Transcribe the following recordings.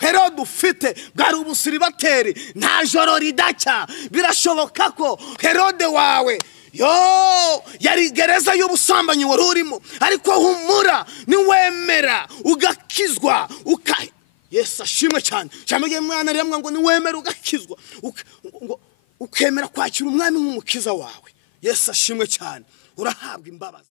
Herode ufite bwari ubusiribateri nta joro ridacya. Birashoboka ko Herode wawe yari gereza y'ubusambanyi wari urimo, ariko humura niwemera ugakizwa Yesu ashimwe cyane. Cyamwe mwana rero ngo niwemera ugakizwa ukemera kwakira umwami nk'umukiza wawe. Yesu ashimwe cyane, urahabwa imbabazi.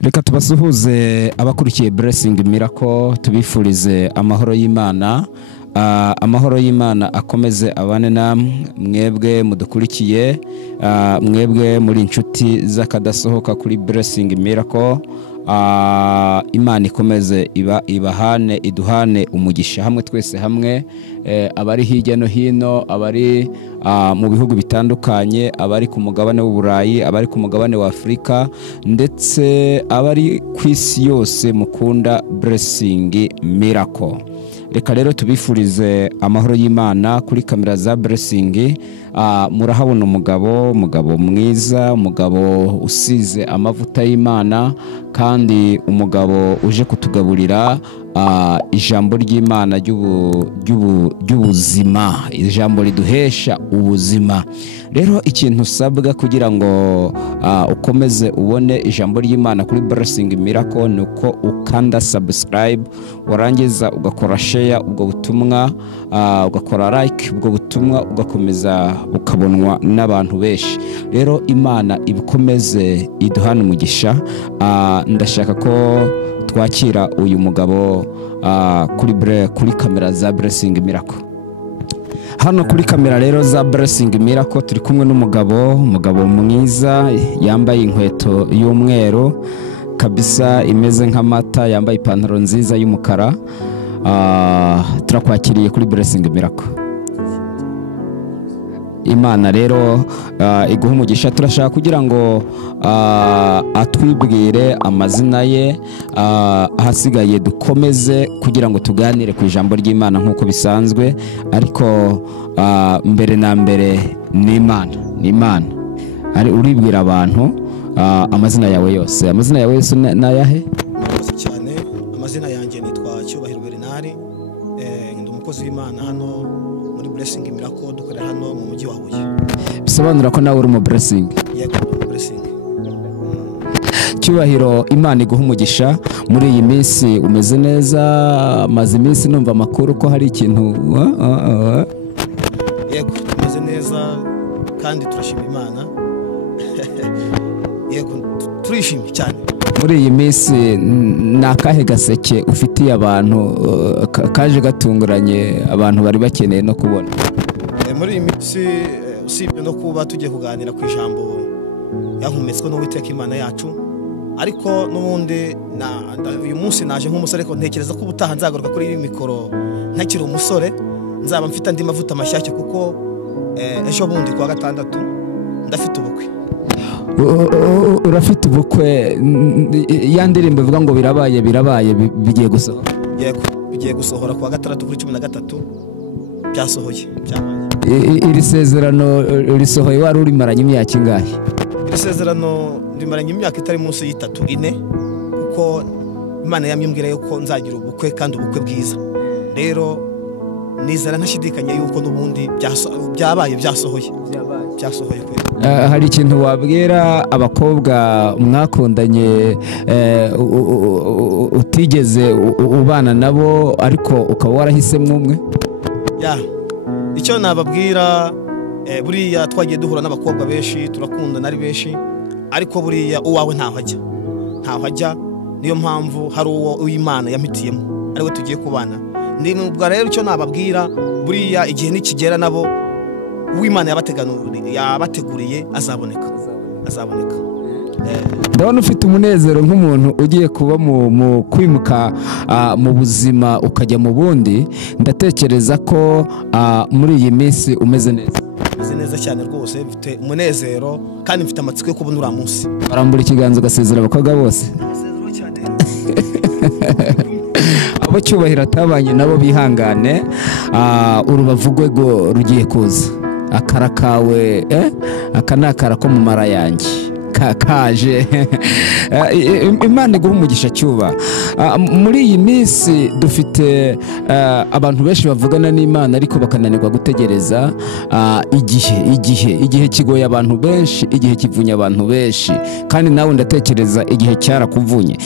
Reka tubasuhuze abakurikiye Blessing Miracle, tubifurize amahoro y'Imana. Amahoro y'Imana akomeze abane namwe, mwebwe mudukurikiye, mwebwe muri inshuti z'akadasohoka kuri Blessing Miracle. Imana ikomeze ibahane iduhane umugisha hamwe twese hamwe, abari hirya no hino, abari mu bihugu bitandukanye, abari ku mugabane w'Uburayi, abari ku mugabane wa Afrika, ndetse abari ku isi yose mukunda Blessing Miracle. Reka rero tubifurize amahoro y'Imana. Kuri kamera za Blessing murahabona umugabo mwiza, umugabo usize amavuta y'Imana, kandi umugabo uje kutugaburira ijambo ry'Imana ry'ubuzima, ijambo riduhesha ubuzima. Rero ikintu usabwa kugira ngo ukomeze ubone ijambo ry'Imana kuri Blessing Miracle nuko ukanda subscribe, warangiza ugakora share ubwo butumwa, ugakora like ubwo butumwa, ugakomeza ukabonwa n'abantu benshi. Rero Imana ibikomeze iduhana umugisha. Ndashaka ko twakira uyu mugabo kuri kamera za Blessing Miracle. Hano kuri kamera rero za Blessing Miracle turi kumwe n'umugabo mwiza, yambaye inkweto y'umweru kabisa imeze nk'amata, yambaye ipantaro nziza y'umukara. Turakwakiriye kuri Blessing Miracle. Imana rero iguha umugisha. Turashaka kugira ngo atwibwire amazina ye, ahasigaye dukomeze kugira ngo tuganire ku ijambo ry'Imana nk'uko bisanzwe, ariko mbere na mbere ni Imana. Ari uribwira abantu amazina yawe yose. Amazina yawe yose nayahe? Murakoze cyane. Amazina yanjye nitwa Cyubahiro Bernard, ndi umukozi w'Imana hano muri Blessing Miracle, dukorera hano mu mujyi wa Huye. Bisobanura ko nawe uri mu Blessing? Yego, Blessing. Cyubahiro, Imana iguha umugisha. Muri iyi minsi umeze neza? Maze iminsi numva amakuru ko hari ikintu. Yego, tumeze neza kandi turashima Imana. Yego, turishimye cyane. Muri iyi minsi nakahe gaseke ufitiye abantu kaje gatunguranye abantu bari bakeneye no kubona? Muri iyi minsi usibye no kuba tugiye kuganira ku ijambo yankumetswe n'Uwiteka Imana yacu, ariko n'ubundi uyu munsi naje nk'umusore, ko ntekereza ko ubutaha nzagaruka kuri iyi mikoro ntakiri umusore, nzaba mfite andi mavuta mashyashya, kuko ejo bundi kuwa gatandatu ndafite ubukwe. Urafite ubukwe? Ya ndirimbo ivuga ngo birabaye bigiye gusohora? Yego, bigiye gusohora kuwa gatandatu kuri 13 byasohoye. Iri sezerano risohoye wari urimaranye imyaka ingahe? Iri sezerano rimaranye imyaka itari munsi y'itatu, 4, kuko Imana yamyumbwira yuko nzagira ubukwe kandi ubukwe bwiza. Rero nizera ntashidikanya yuko n'ubundi byasohoye. Hari ikintu wabwira abakobwa mwakundanye utigeze ubana nabo ariko ukaba warahisemo umwe? Icyo nababwira, buriya twagiye duhura n'abakobwa benshi, turakundana ari benshi, ariko buriya uwawe ntaho ajya. Niyo mpamvu hari uwo Imana yampitiyemo, ariwe tugiye kubana. Ubwo rero icyo nababwira, buriya igihe nikigera nabo uw'Imana yabateguriye azaboneka. Ndabona ufite umunezero nk'umuntu ugiye kuba mu kwimuka mu buzima ukajya mu bundi. Ndatekereza ko muri iyi minsi umeze neza cyane rwose, mfite umunezero kandi mfite amatsiko yo kubona uriya munsi. Barambura ikiganza ugasezera abakobwa bose? Abo Cyubahiro atabanye nabo bihangane, urubavu rwego rugiye kuza. akara kawe aka ni akara ko mu mara yanjye kaje. Imana iguha umugisha cyuba. Muri iyi minsi dufite abantu benshi bavugana n'Imana ariko bakananirwa gutegereza igihe kigoye abantu benshi, igihe kivunya abantu benshi, kandi nawe ndatekereza igihe cyarakuvunye.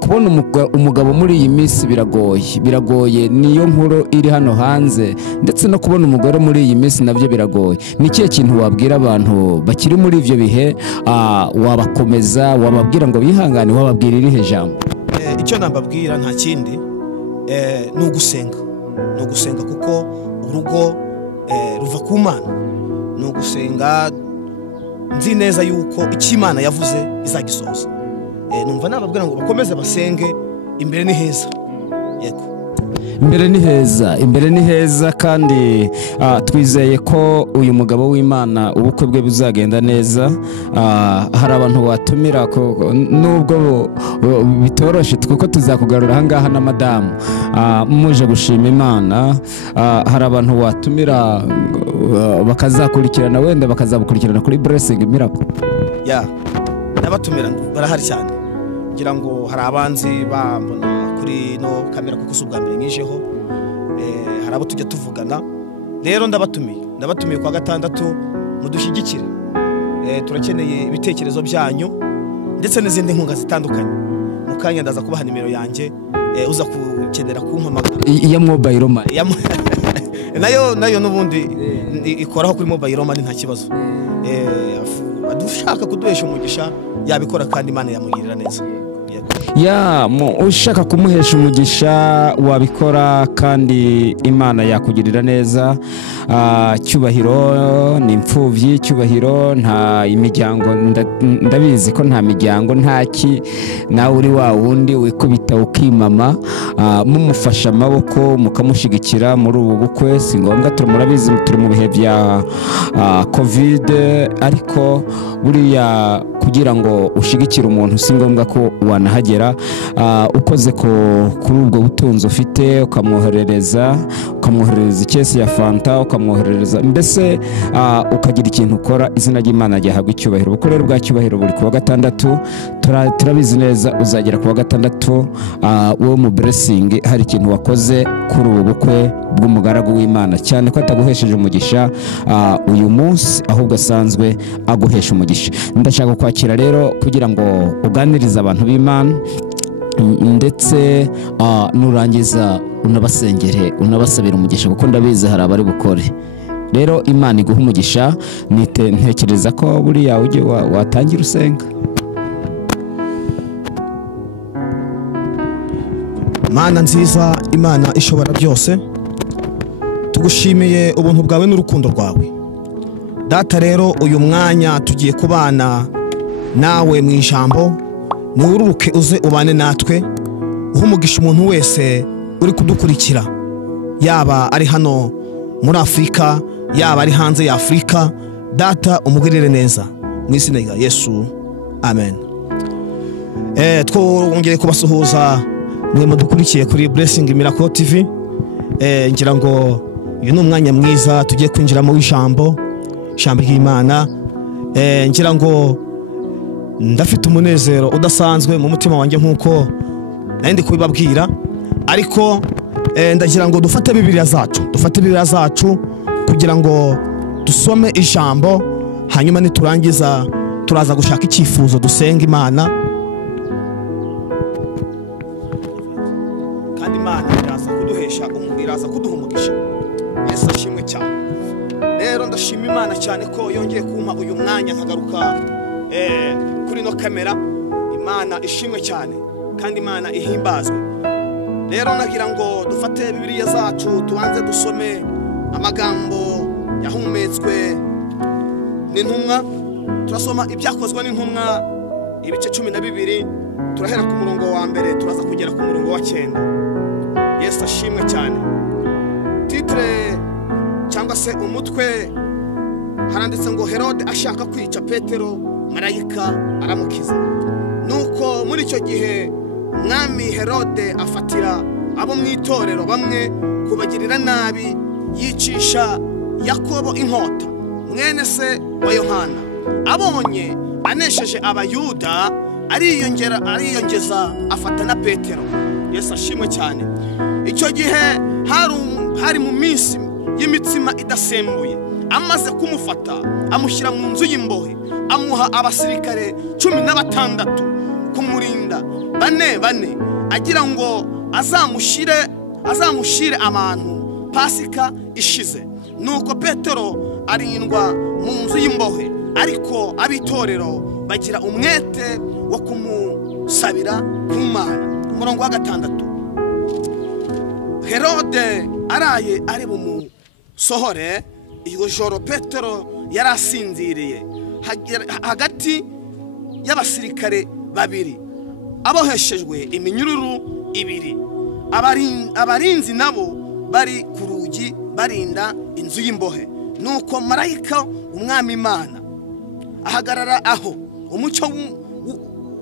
Kubona umugabo muri iyi minsi biragoye, niyo nkuru iri hano hanze, ndetse no kubona umugore muri iyi minsi nabyo biragoye. Ni ikihe kintu wabwira abantu bakiri muri ivyo bihe? Wabakomeza, wababwira ngo bihangane, wababwira irihe jambo? Icyo nababwira nta kindi, ni ugusenga kuko urugo ruva ku Mana. Ni ugusenga, nzi neza yuko icyo Imana yavuze izagisoza. Numva nababwira ngo bakomeze basenge, imbere ni heza. Yego, imbere ni heza kandi twizeye ko uyu mugabo w'Imana ubukwe bwe buzagenda neza. Hari abantu watumira nubwo bitoroshe kuko tuzakugarura aha ngaha na madamu muje gushima Imana. Hari abantu watumira bakazakurikirana, wenda bakazabukurikirana kuri Blessing Miracle. Nabatumira barahari cyane, ngira ngo hari abanzi bambona kuri no kamera kuko subwa mbere nyijeho. Hari abo tujya tuvugana, rero ndabatumiye kwa gatandatu mudushyigikire. Turakeneye ibitekerezo byanyu ndetse n'izindi nkunga zitandukanye. Mukanya ndaza kubaha nimero yanjye, uza kukenera kumpamagara iya mobile money nayo nubundi ikoraho kuri mobile money nta kibazo. Adushaka kuduhesha umugisha yabikora, kandi Imana yamugirira neza. Ushaka kumuhesha umugisha wabikora, kandi Imana yakugirira neza. Cyubahiro ni imfubyi, Cyubahiro nta imiryango, ndabizi ko nta miryango, ntaki. Nawe uri wa wundi wikubita ukimama, mumufasha amaboko mukamushigikira muri ubu bukwe. Si ngombwa, murabizi turi mu bihe bya covid, ariko buriya kugira ngo ushigikire umuntu si ngombwa ko wanahagera. Ukoze kuri ubwo butunzi ufite, ukamwoherereza ikesi ya fanta, ukamwoherereza, mbese ukagira ikintu ukora, izina ry'Imana ryahabwa icyubahiro. Ubukwe rero bwa Cyubahiro buri kuwa gatandatu, turabizi neza uzagera kuwa gatandatu. Wowe mu Blessing hari ikintu wakoze kuri ubu bukwe bw'umugaragu w'Imana, cyane ko ataguhesheje umugisha uyu munsi, ahubwo asanzwe aguhesha umugisha. Ndashaka kwakira rero kugira ngo uganirize abantu b'Imana, ndetse nurangiza unabasengere, unabasabira umugisha, kuko ndabizi hari abari bukore. Rero Imana iguha umugisha. Ntekereza ko buriya ujye watangira usenga. Mana nziza, Imana ishobora byose, tugushimiye ubuntu bwawe n'urukundo rwawe. Data rero uyu mwanya tugiye kubana nawe mu ijambo, nururuke uze ubane natwe, uhumugisha umuntu wese uri kudukurikira, yaba ari hano muri Afurika, yaba ari hanze ya Afurika. Data umugirire neza mu izina rya Yesu, amen. Twongeye kubasuhuza mwe mudukurikiye kuri Blessing Miracle TV. Ngira ngo uyu ni umwanya mwiza tugiye kwinjiramo w'ijambo ry'Imana. Ngira ngo ndafite umunezero udasanzwe mu mutima wanjye nkuko nandi kubibabwira, ariko ndagira ngo dufate Bibiliya zacu kugira ngo dusome ijambo, hanyuma niturangiza turaza gushaka icyifuzo dusenga Imana, kandi Imana iraza kuduha umugisha. Yesu ashimwe cyane. Rero ndashima Imana cyane ko yongeye kumpa uyu mwanya nkagaruka kuri no kamera. Imana ishimwe cyane kandi Imana ihimbazwe. Rero nagira ngo dufate Bibiliya zacu tubanze dusome amagambo yahumetswe n'intumwa. Turasoma ibyakozwe n'intumwa ibice 12, turahera ku murongo wa mbere turaza kugera ku murongo wa 9. Yesu ashimwe cyane. Titre cyangwa se umutwe haranditse ngo Herode ashaka kwica Petero, marayika aramukiza. Nuko muri icyo gihe Mwami Herode afatira abo mu itorero bamwe kubagirira nabi, yicisha Yakobo inkota. mwene se wa Yohana, abonye anesheje abayuda ariyongeza afata na Petero. Yesu ashimwe cyane. Icyo gihe hari mu minsi y'imitsima idasembuye, amaze kumufata amushyira mu nzu y'imbohe, amuha abasirikare 16 kumurinda, bane agira ngo azamushire abantu Pasika ishize. Nuko Petero arindwa mu nzu y'imbohe, ariko abitorero bagira umwete wo kumusabira ku Mana. Umurongo wa 6. Herode araye ari bumusohore, iyo joro Petero yarasinziriye hagati y'abasirikare babiri aboheshejwe iminyururu 2. Abarinzi nabo bari ku rugi barinda inzu y'imbohe. Nuko marayika umwami Imana ahagarara aho,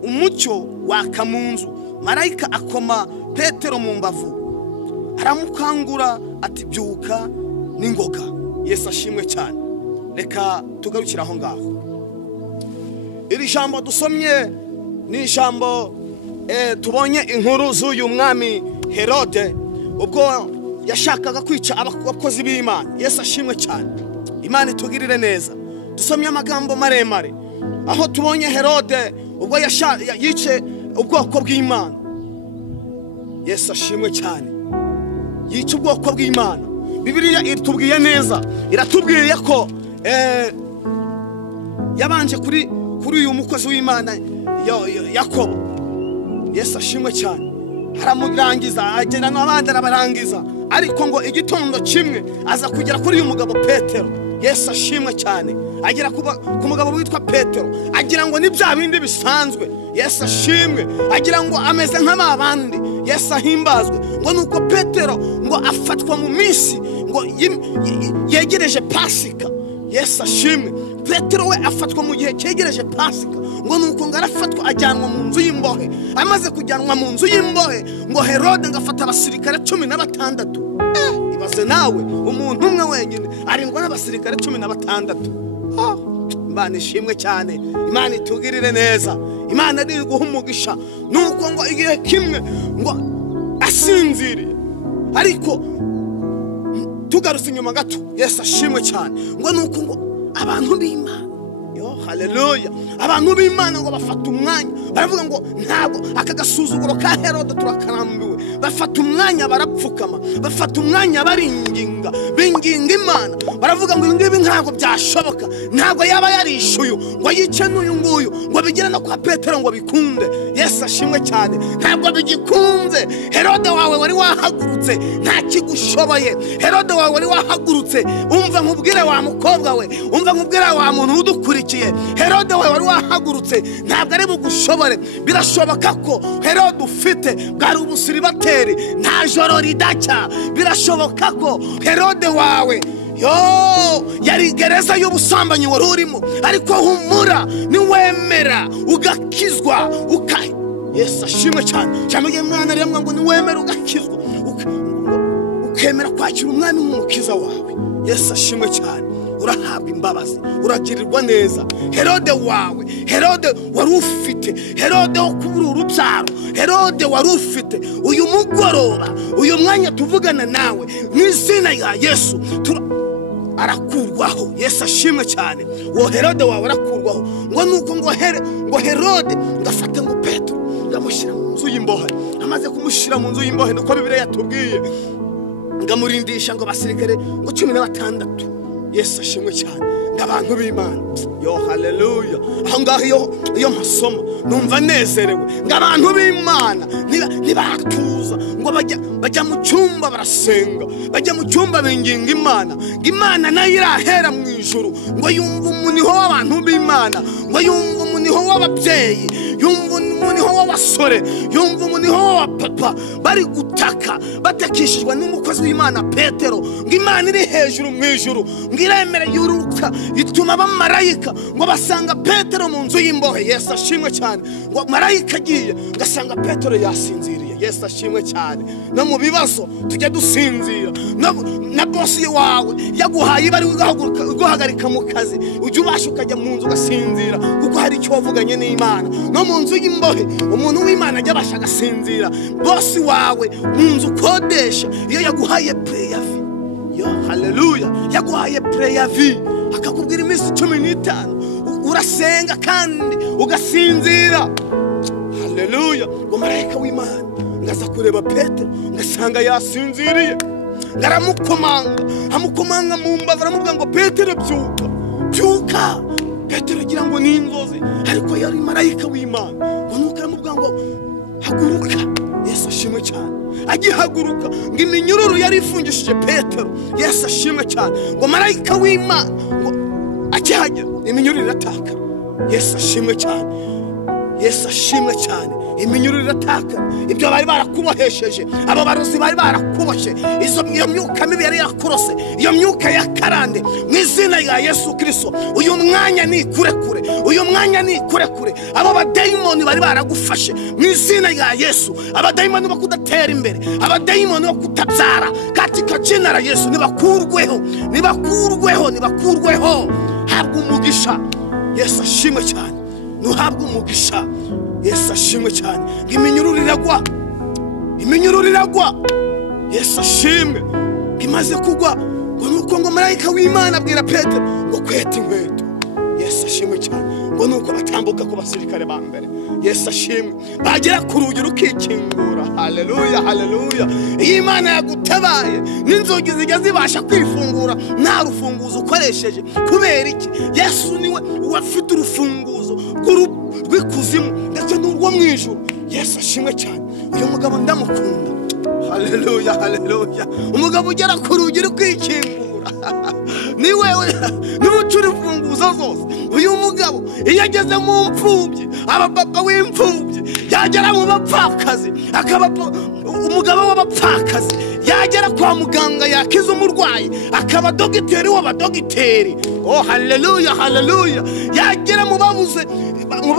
umucyo waka mu nzu. Marayika akoma Petero mu mbavu, aramukangura ati byuka n'ingoga. Yesu ashimwe cyane. Reka tugarukira aho ngaho. Iri jambo dusomye ni jambo tubonye inkuru z'uyu mwami Herode ubwo yashakaga kwica abakozi b'Imana. Yesu ashimwe cyane. Imana itugirire neza. Dusomye amagambo maremare aho tubonye Herode ubwo yice ubwoko bw'Imana. Yesu ashimwe cyane. Yica ubwoko bw'Imana. Bibiliya itubwiye neza, iratubwiye ko yabanje kuri uyu mukozi w'Imana Yakobo. Yesu ashimwe cyane. Haramurangiza, agenda n'abandi arabarangiza, ariko ngo igitondo kimwe aza kugera kuri uyu mugabo Petero. Yesu ashimwe cyane. Agera ku mugabo witwa Petero, agira ngo ni bya bindi bisanzwe. Yesu ashimwe. Agira ngo ameze nk'abandi. Yesu ahimbazwe. Ngo nuko Petero ngo afatwa mu minsi ngo yegereje Pasika. Yesu ashimwe. Petero we afatwa mu gihe cyegereje Pasika. Ngo nuko ngarafatwa ajyanwa mu nzu y'imbohe. Amaze kujyanwa mu nzu y'imbohe, ngo Herode ngafata abasirikare 16. Ibaze nawe, umuntu umwe wenyine arindwa n'abasirikare 16. Imana ishimwe cyane. Imana itugirire neza. Imana iri guha umugisha. Nuko ngo igihe kimwe ngo asinziriye, ariko tugarutse inyuma gato. Yesu ashimwe cyane. Ngo nuko ngo abantu b'Imana, haleluya, abantu b'Imana ngo bafata umwanya, baravuga ngo ntabwo akagasuzuguro ka Herode turakarambiwe. Bafata umwanya barapfukama, bafata umwanya binginga Imana, baravuga ngo ngibi ntabwo byashoboka, ntabwo yaba yarishuyu ngo yice n'uyu nguyu ngo bigire no kwa Petero ngo bikunde. Yesu ashimwe cyane. Ntabwo bigikunze. Herode wawe wari wahagurutse nta kigushoboye. Herode wawe wari wahagurutse, umva nkubwire wa mukobwa we, umva nkubwire wa muntu udukurikiye, Herode wawe wari wahagurutse ntabwo ari bugushobore. Birashoboka ko Herode ufite bwari ubusiribateri, nta joro ridacya. Birashoboka ko Herode wawe yari gereza y'ubusambanyi wari urimo, ariko humura niwemera ugakizwa Yesu ashimwe cyane. Cyamwe mwana remwa ngo niwemera ugakizwa ukemera kwakira umwami nk'umukiza wawe. Yesu ashimwe cyane. Urahabwa imbabazi, uragirirwa neza. Herode wawe, Herode wari ufite, Herode wo kubura urubyaro, Herode wari ufite, uyu mugoroba, uyu mwanya tuvugana nawe mu izina rya Yesu arakurwaho. Yesu ashimwe cyane. Wo Herode wawe arakurwaho. Ngo nuko ngo Herode ngafata ngo Petero ngamushyira mu nzu y'imbohe. Amaze kumushyira mu nzu y'imbohe, nuko Bibiliya yatubwiye, ngamurindisha ngo basirikare ngo 16. Yesu ashimwe cyane. Ngabantu b'Imana, haleluya. Aho ngaho iyo masomo numva nezerewe. Ngabantu b'Imana ntibatuza ngo bajya mu cyumba barasenga, bajya mu cyumba binginga Imana. Imana nayo irahera mu ijuru ngo yumva umuniho w'abantu b'Imana, ngo yumva umuniho w'ababyeyi, yumva umuniho w'abasore, yumva umuniho w'abapapa bari gutaka batakishijwe n'umukozi w'Imana Petero. Ngo Imana iri hejuru mu ijuru, ngo iremere yuruka, ituma abamarayika ngo basanga Petero mu nzu y'imbohe. Yesu ashimwe cyane. Ngo marayika agiye ngasanga Petero yasinziriye. Yesu ashimwe cyane. No mu bibazo tujya dusinzira. Na bosi wawe yaguhaye bari guhagarika mu kazi, ujye ubasha ukajya mu nzu ugasinzira kuko hari icyo wavuganye n'Imana. No mu nzu y'imbohe umuntu w'Imana ajya abasha agasinzira. Bosi wawe mu nzu ukodesha iyo yaguhaye preyavi, yo haleluya, yaguhaye preyavi akakubwira iminsi 15 urasenga kandi ugasinzira. Haleluya. Ngo marayika w'Imana ngaza kureba Petero ngasanga yasinziriye, ngaramukomanga amukomanga mu mbavu aramubwira ngo Petero byuka byuka. Petero agira ngo ni inzozi, ariko yari marayika w'Imana. Ngo nuko aramubwira ngo haguruka. Yesu ashimwe cyane. Agihaguruka ngo iminyururu yari ifungishije Petero. Yesu ashimwe cyane. Ngo marayika w'Imana ngo akihagera iminyururu irataka. Yesu ashimwe cyane. Yesu ashimwe cyane. Iminyururu irataka. Ibyo bari barakubohesheje, abo baruzi bari barakuboshye, iyo myuka mibi yari yakurose, iyo myuka ya karande, mu izina rya Yesu Kristo uyu mwanya ni kurekure, uyu mwanya ni kurekure. Abo badayimoni bari baragufashe mu izina rya Yesu, abadayimoni bo kudatera imbere, abadayimoni bo kutabyara, katika jina la Yesu nibakurweho, nibakurweho, nibakurweho. Habwa umugisha. Yesu ashimwe cyane. Nuhabwa umugisha. Yesu ashimwe cyane. Iminyururu iragwa, iminyururu iragwa. Yesu ashimwe. Imaze kugwa ngo nuko ngo marayika w'Imana abwira Petero ngo kweta inkweto. Yesu ashimwe cyane. Ngo nuko batambuka ku basirikare ba mbere. Yesu ashimwe. Bagera ku rugi rukikingura. Haleluya, haleluya. Imana yagutabaye n'inzogi zijya zibasha kwifungura nta rufunguzo ukoresheje. Kubera iki? Yesu niwe wafite urufunguzo rw'ikuzimu ndetse n'urwo mu ijuru. Yesu ashimwe cyane. Uyu mugabo ndamukunda. Haleluya, haleluya. Umugabo ugera ku rugi rukikingura. Ni wewe niwe ucura imfunguzo zose. Uyu mugabo iyo ageze mu mfubyi, abapapa w'imfubyi, yagera mu bapfakazi, akaba umugabo w'abapfakazi, yagera kwa muganga yakiza umurwayi, akaba dogiteri w'abadogiteri. Oh haleluya, haleluya. Yagera mu babuze, mu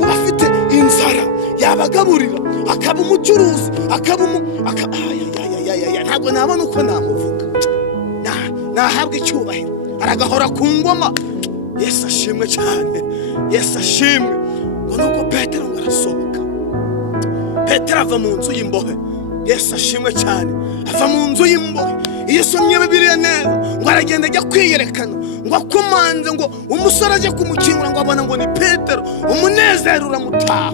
bafite inzara yabagaburira, akaba umucuruzi, akaba ntabwo nabona uko namuvuga. Nahabwa icyubahiro, aragahora ku ngoma. Yesu ashimwe cyane. Yesu ashimwe. Ngo nuko Petero ngo arasohoka. Petero ava mu nzu y'imbohe. Yesu ashimwe cyane. Ava mu nzu y'imbohe. Iyo somye Bibiliya neza ngo aragenda ajya kwiyerekana, ngo akomanze, ngo umusore aje kumukingura, ngo abona ngo ni Petero. Umunezero uramutaha.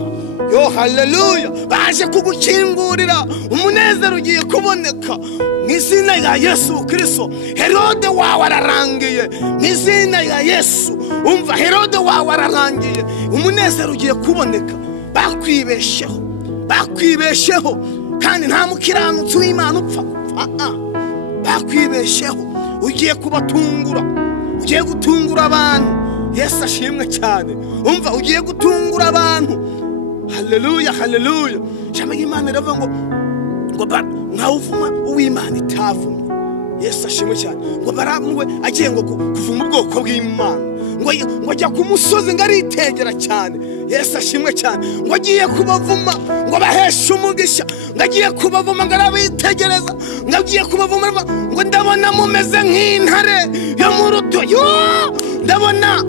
Yo haleluya. Baje kugukingurira, umunezero ugiye kuboneka mu izina rya Yesu Kristo. Herode wawe ararangiye mu izina rya Yesu. Umva, Herode wawe ararangiye, umunezero ugiye kuboneka. Bakwibesheho, bakwibesheho kandi nta mukiranutsi w'Imana upfa. Bakwibesheho, ugiye kubatungura, ugiye gutungura abantu. Yesu ashimwe cyane. Umva, ugiye gutungura abantu. Haleluya, haleluya. Jambo y'Imana riravuga ngo ntawuvuma uw'Imana itavumye. Yesu ashimwe cyane. Ngo baramuwe agiye ngo kuvuma ubwoko bw'Imana, ngo ajya ku musozi ngo aritegera cyane. Yesu ashimwe cyane. Ngo agiye kubavuma, ngo baheshe umugisha, ngo agiye kubavuma, ngo arabitegereza, ngo agiye kubavuma, ngo ndabona mumeze nk'intare yo mu rutoyo. Ndabona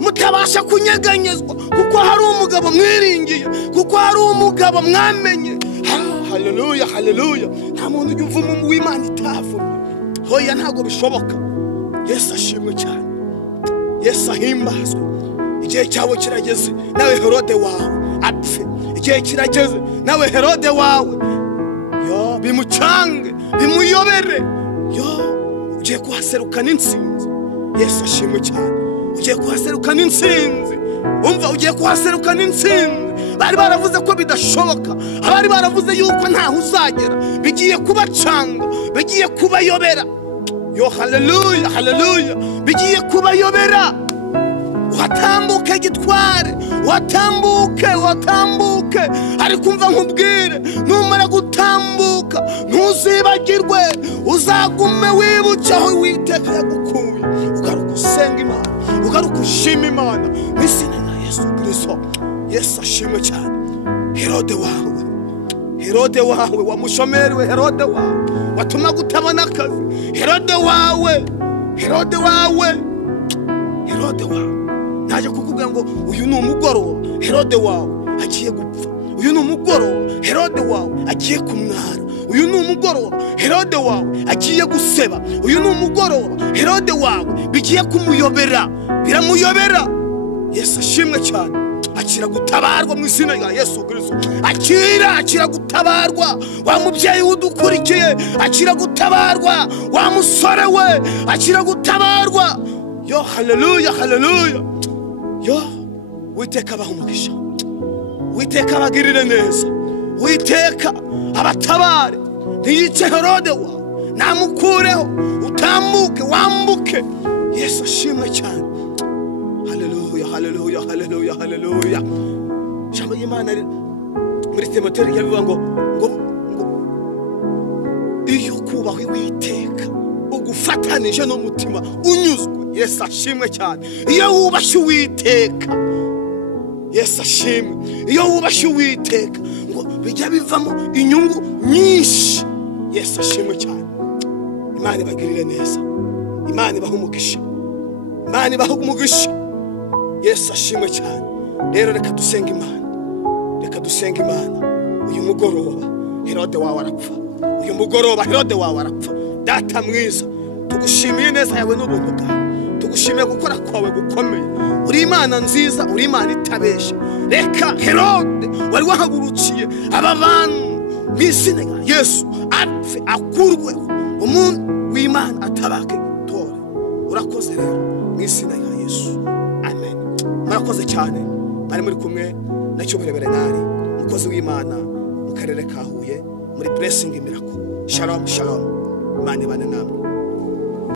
mutabasha kunyeganyezwa kuko hari umugabo mwiringiye, kuko hari umugabo mwamenye. Haleluya, haleluya. Nta muntu ujya uvuma uw'Imana itavumye. Hoya, ntabwo bishoboka. Yesu ashimwe cyane. Yesu ahimbazwe. Igihe cyawe kirageze nawe Herode wawe apfe. Igihe kirageze nawe Herode wawe yo bimucange, bimuyobere. Yo ugiye kuhaserukana intsinzi. Yesu ashimwe cyane. Ugiye kuhaserukana intsinzi. Umva, ugiye kuhaserukana intsinzi. Bari baravuze ko bidashoboka, abari baravuze yuko ntaho uzagera, bigiye kubacanga, bigiye kubayobera. Yo haleluya, haleluya. Bigiye kubayobera. Watambuke gitware, watambuke. Ariko umva nkubwire, numara gutambuka ntuzibagirwe, uzagume wibuke aho Uwiteka yagukuye. Ugaruka usenga Imana, ugaruka ushima Imana mu izina rya Yesu Kristo. Yesu ashimwe cyane. Herode wawe Herode wawe wamushomeri we, Herode wawe watuma gutabona akazi, Herode wawe naje kukubwira ngo uyu ni umugoroba Herode wawe agiye gupfa, uyu ni umugoroba Herode wawe agiye kumwara, uyu ni umugoroba Herode wawe agiye guseba, uyu ni umugoroba Herode wawe bigiye kumuyobera, biramuyobera. Yesu ashimwe cyane. Akira gutabarwa mu izina rya Yesu Kristo. Akira gutabarwa wa mubyeyi udukurikiye, akira gutabarwa wa musore we, akira gutabarwa. Yo haleluya haleluya. Yo Uwiteka abahumugisha, Uwiteka abagirire neza, Uwiteka abatabare, ntiyice Herode wawe, namukureho, utambuke wambuke. Yesu ashimwe cyane. Haleluya haleluya haleluya. Jambo y'Imana muri Timoteyo yavuga ngo iyo kubaho Uwiteka ugufatanije no mutima unyuzwe. Yesu ashimwe cyane. Iyo wubashye Uwiteka, Yesu ashimwe, iyo wubashye Uwiteka ngo bijya bivamo inyungu nyinshi. Yesu ashimwe cyane. Imana ibagirire neza, Imana ibahumugisha, Imana ibahumugisha. Yesu ashimwe cyane. Rero reka dusenga Imana, reka dusenga Imana. Uyu mugoroba Herode wawe arapfa, uyu mugoroba Herode wawe arapfa. Data mwiza, tugushimiye neza yawe n'ubuntu bwawe, tugushimiye gukora kwawe gukomeye. Uri Imana nziza, uri Imana itabesha. Reka Herode wari wahagurukiye aba bantu mw'izina rya Yesu apfe, akurweho, umuntu w'Imana atabake tore. Urakoze rero mw'izina rya Yesu. Murakoze cyane. Bari muri kumwe na Cyubahiro Bernard, umukozi w'Imana mu karere ka Huye muri Blessing Miracle. Shalom shalom. Imana ibane namwe.